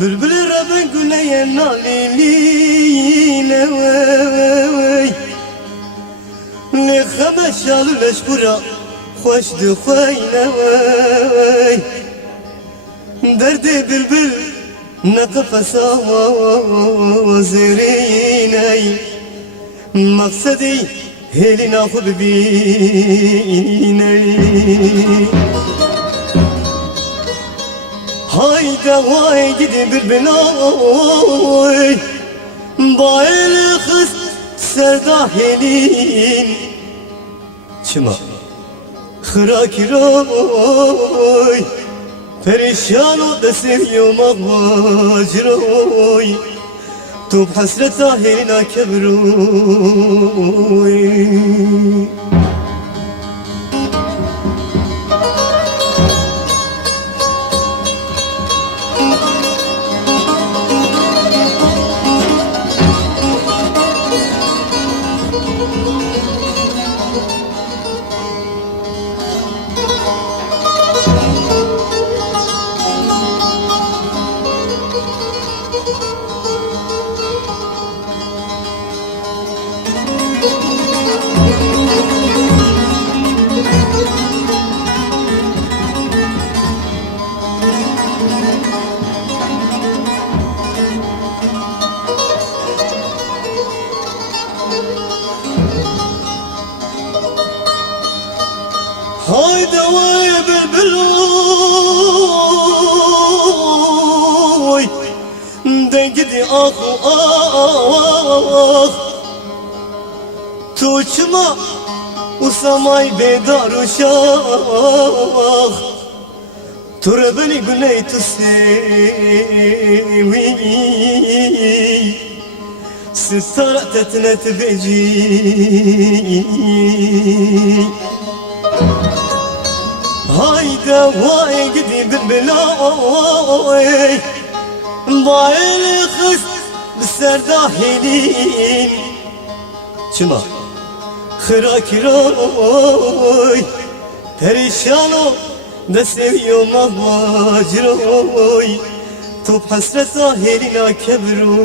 Bülbül Rabbe güleye nalimine Ne xeme şalı leşkura Hoş dukhayne Derdi bülbül ne kafasa zerine Maksadi helina hubibine Hayda vay gidi bülbül oy Bayılı kız serdahelin Çıma Hırakiroy Perişan o da seviyorum ağacıroy Tub hasret dahelina kebroy Haydi vay bülbül oy Den gidi ah ah Tuçma usamay bedar uşak Tura beni güney tusevi Sıstarat etnet beci Hayda vay gidi bülbül oy Bayılı kız serdahelin Çıma Hırakiroy Perişan o da seviyorum ağacıroy Top hasret dahelina kebroy